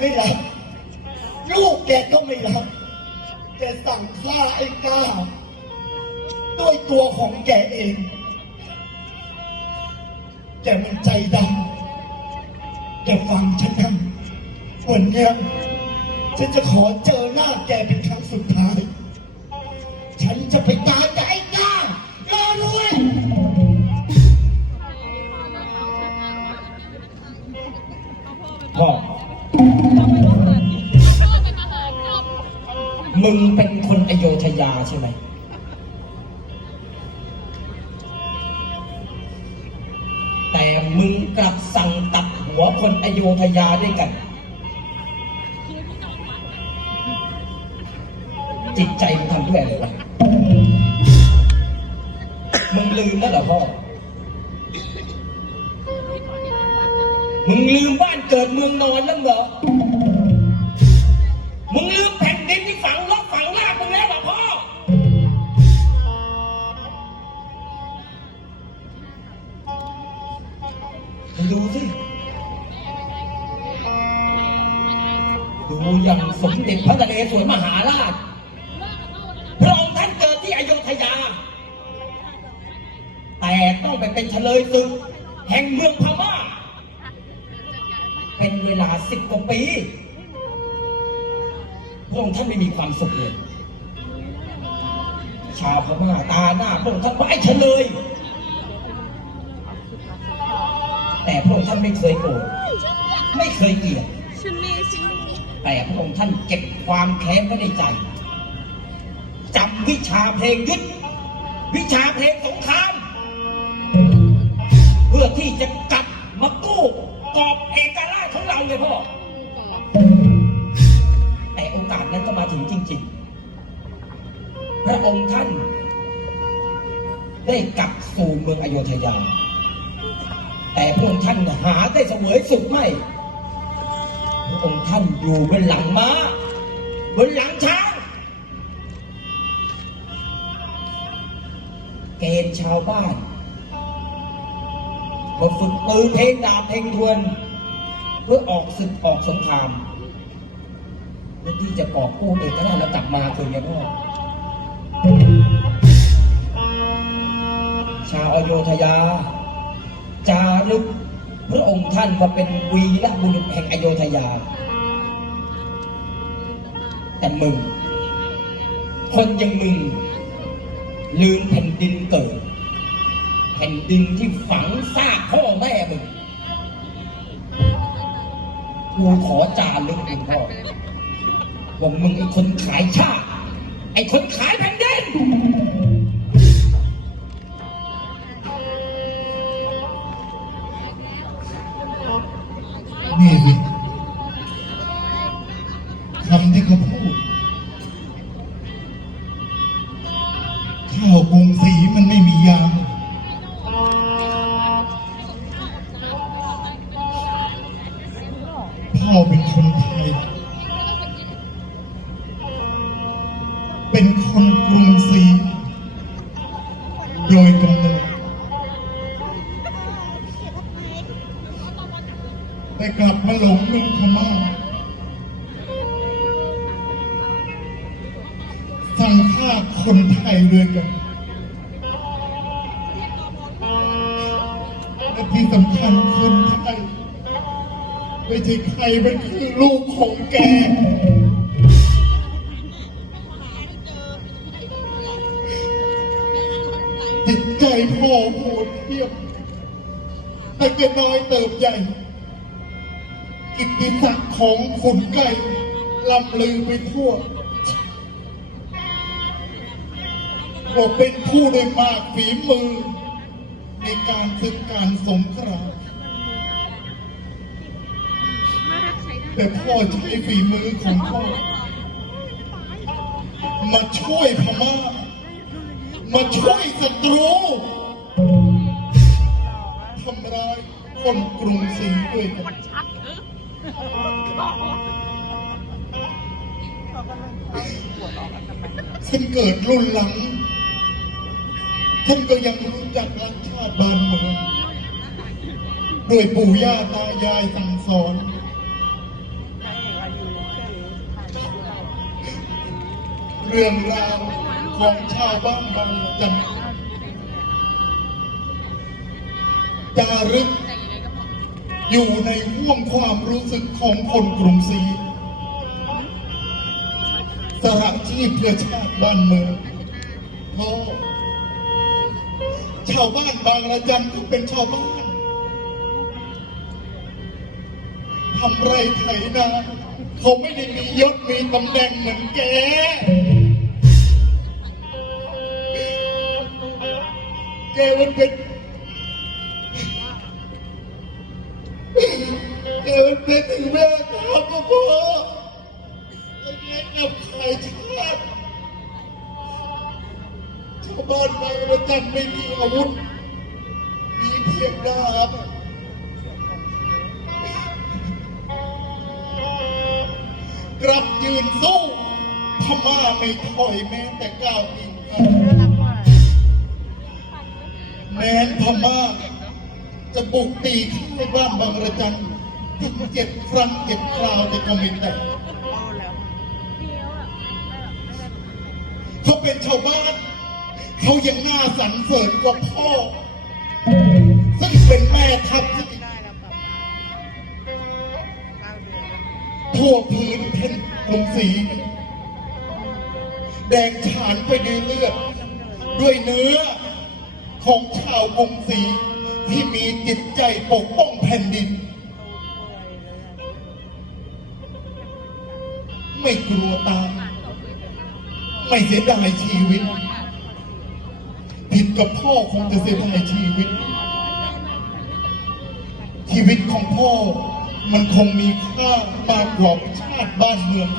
ไม่รักลูกแกก็ไม่รักแกสั่งฆ่าไอ้ก้าด้วยตัวของแกเอง แกมันใจดำแกฟังฉันนะวันนี้ฉันจะขอเจอหน้าแกเป็นครั้งสุดท้าย มึงเป็นคนอโยธยาใช่ไหม แต่มึงกลับสั่งตัดหัวคนอโยธยาด้วยกัน จิตใจมึงทำด้วยอะไรวะมึงลืมแล้วเหรอพ่อ มึงลืมบ้านเกิดเมืองนอนแล้วเหรอ แห่งเมืองพม่า เป็นเวลาสิบกว่าปีพระองค์ท่านไม่มีความสุขเลย ชาวพม่าตาหน้าพระองค์ท่านไม่เฉลย แต่พระองค์ท่านไม่เคยโกรธไม่เคยเกลียดแต่พระองค์ท่านเก็บความแค้นไว้ในใจจำวิชาเพลงยุทธวิชาเพลงสงคราม พื่อที่จะกลับมากู้กอบเอกราชของเราเลยพ่อ แต่โอกาสนั้นก็มาถึงจริง ๆ พระองค์ท่าน ได้กลับสู่เมืองอโยธยา แต่พระองค์ท่านหาได้เสวยสุขไม่ พระองค์ท่านอยู่บนหลังม้า บนหลังช้าง เกณฑ์ชาวบ้าน มาฝึกปืนเพลงดาบเพลงทวน เพื่อออกศึกออกสงครามเพื่อที่จะกอบกู้เอกราชแล้วกลับมาคืนไงพ่อชาวอโยธยา จารึกพระองค์ท่านว่าเป็นวีรบุรุษแห่งอโยธยา แต่มึง คนยังมึง ลืมแผ่นดินเกิด แผ่นดินที่ฝังซาก พ่อแม่มึงกูขอจารึกมึงพ่อว่ามึงไอ้คนขายชาติ ไอ้คนขายแผ่นดินนี่ เป็นคนไทย เป็นคนกรุงศรีโดยกำเนิดได้กลับมาหลงเมืองพม่าสั่งฆ่าคนไทยด้วยกัน ไม่ใช่ใครมันคือลูกของแก จิตใจพ่อโหดเหี้ยมให้แกน้อยเติบใหญ่ กิตติศักดิ์ของขุนไก่ลำลือไปทั่วว่าเป็นผู้ได้มากฝีมือ ในการศึกการสงคราม แต่พ่อใช้ฝีมือของพ่อ มาช่วยพม่า มาช่วยศัตรูทำร้ายคนกรุงศรีด้วยกันชัดเออฉันเกิดรุ่นหลังฉันก็ยังรู้จักรักชาติบ้านเมืองด้วยปู่ย่าตายายสั่งสอน เรื่องราวของชาวบ้านบางระจันจารึก อยู่ในห่วงความรู้สึกของคนกรุงศรีสละชีพเพื่อชาติบ้านเมืองเพราะชาวบ้านบางระจันก็เป็นชาวบ้านทำไรไถนาเขาไม่ได้มียศมีตำแหน่งเหมือนแก แกมันเป็นแกมันเป็นถึงแม่ครับพ่อพ่อแล้วแกกลับขายชาติชาวบ้านบางระจันไม่มีอาวุธ มีเพียงดาบกลับยืนสู้พม่าไม่ถอยแม้แต่ก้าวเดียว แม้นพม่าจะบุกตีค่าบ้านบางระจันถึงเจ็ดครั้งเจ็ดคราวแต่ก็ไม่แตกเขาเป็นชาวบ้าน เขายังน่าสรรเสริญกว่าพ่อ ซึ่งเป็นแม่ทัพที่ทั่วพื้นแผ่นกรุงศรีแดงฉานไปด้วยเลือด ด้วยเนื้อ ของชาวกรุงศรีที่มีจิตใจปกป้องแผ่นดิน ไม่กลัวตายไม่เสียดายชีวิต ผิดกับพ่อคงจะเสียดายชีวิต ชีวิตของพ่อมันคงมีค่ามากกว่าชาติบ้านเมือง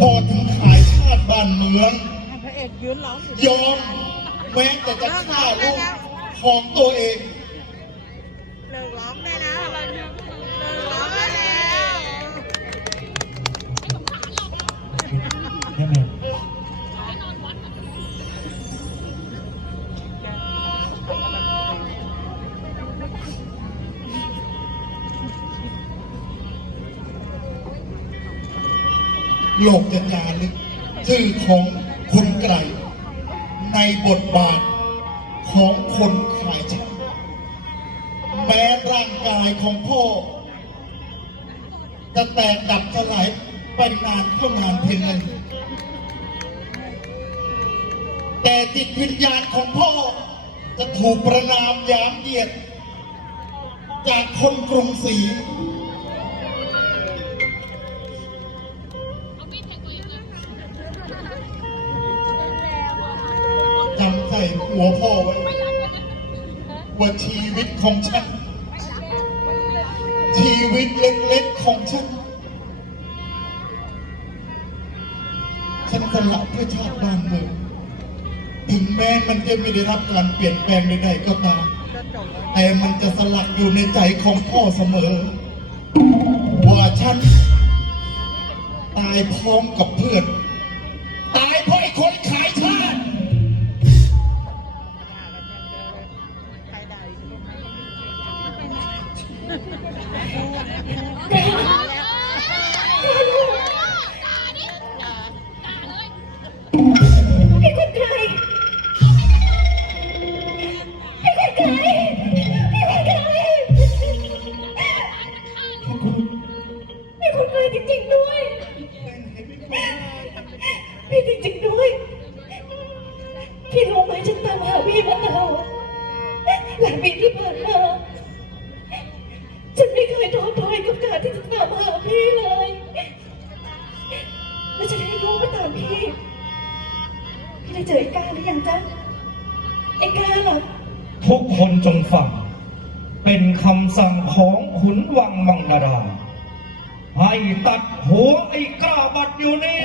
พ่อถึงขายชาติบ้านเมืองพระเอกยืนร้องอยู่ยอม แม้แต่จะฆ่าลูกของตัวเองเลิกร้องได้แล้วเลิกร้องได้แล้วโลกจะจารึกชื่อของคุณไกร บทบาทของคนขายชาติแม้ร่างกายของพ่อจะแตกดับสลายไปนานเท่านานเพียงไรแต่จิตวิญญาณของพ่อจะถูกประนามยามเยียด จากคนกรุงศรี หัวพ่อไว้ว่าชีวิตของฉัน ชีวิตเล็กๆของฉัน ฉันสละเพื่อชาติบ้านเมืองถึงแม้มันจะไม่ได้รับการเปลี่ยนแปลงใดๆก็ตามจะจบแล้วแต่มันจะสลักอยู่ในใจของพ่อเสมอ ว่าฉัน ตายพร้อมกับเพื่อน Tem วังมังนาราให้ตัดหัวไอ้กล้าบัดอยู่นี่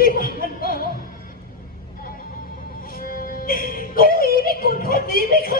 ที่ผ่านมากูอีนี่คนคนนี้ไม่เคย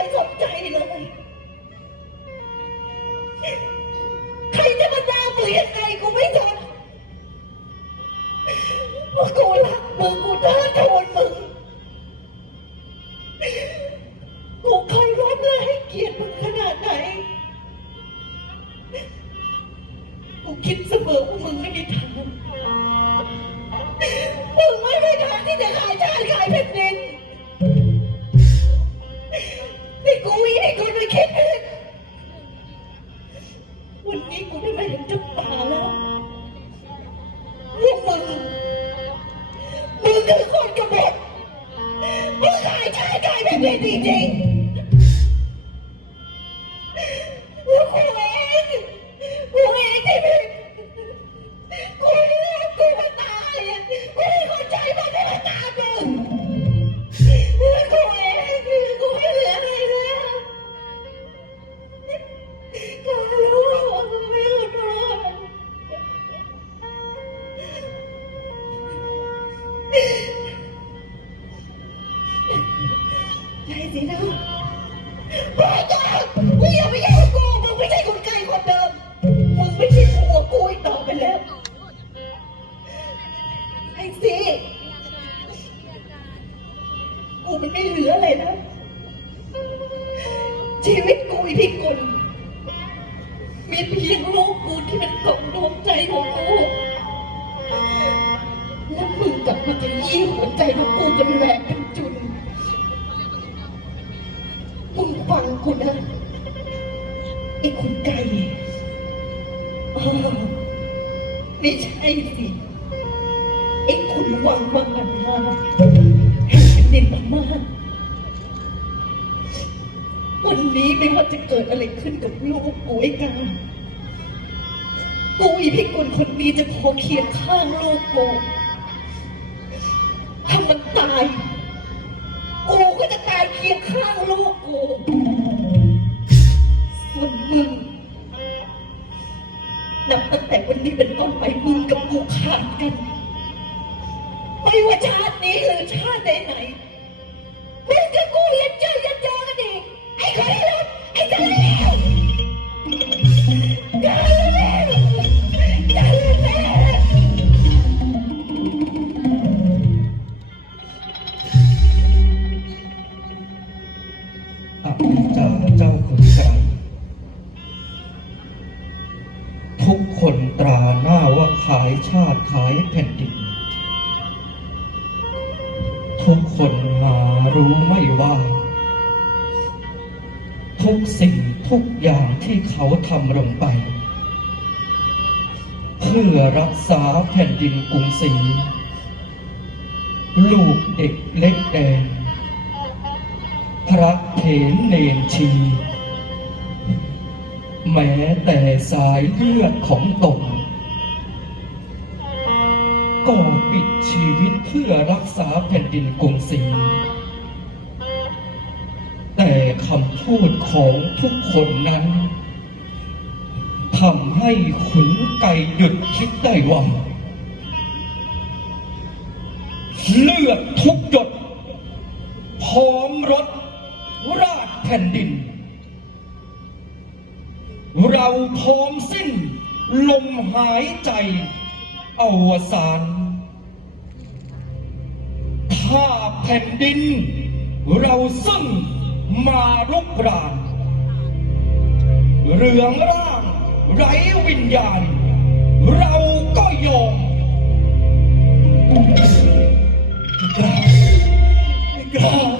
ไอ้สิกูมันไม่เหลืออะไรแล้วชีวิตกูอีพี่กุลมีเพียงลูกกูที่เป็นกลงดวงใจของกู แล้วมึงกลับมาขยี้หัวใจของกูจนแหลกเป็นจุนมึงฟังกูนะไอ้คุณไก่อ๋อไม่ใช่สิ อ้คุณวังมังกันมาแห่งแผ่นดินพม่าวันนี้ไม่ว่าจะเกิดอะไรขึ้นกับลูกกูไอ้กากูอีพี่คนคนนี้จะขอเคียงข้างลูกกูถ้ามันตาย กูก็จะตายเคียงข้างลูกกูส่วนมึงนับตั้งแต่วันนี้เป็นต้นไปมึงกับกูขาดกัน ไม่ว่าชาตินี้หรือชาติไหน รู้ไม่ว่า ทุกสิ่งทุกอย่างที่เขาทำลงไป เพื่อรักษาแผ่นดินกรุงศรีลูกเด็กเล็กแดง พระเถรเนนชี แม้แต่สายเลือดของตนก็ปิดชีวิตเพื่อรักษาแผ่นดินกรุงศรี แต่คำพูดของทุกคนนั้นทำให้ขุนไก่หยุดคิดได้ว่าเลือดทุกหยดพร้อมรถราชแผ่นดิน เราพร้อมสิ้น ลมหายใจอวสานถ้าแผ่นดิน เราซึ่ง มาลุกรานเรืองร่างไร้วิญญาณ เราก็ยอมกล้าไม่กล้า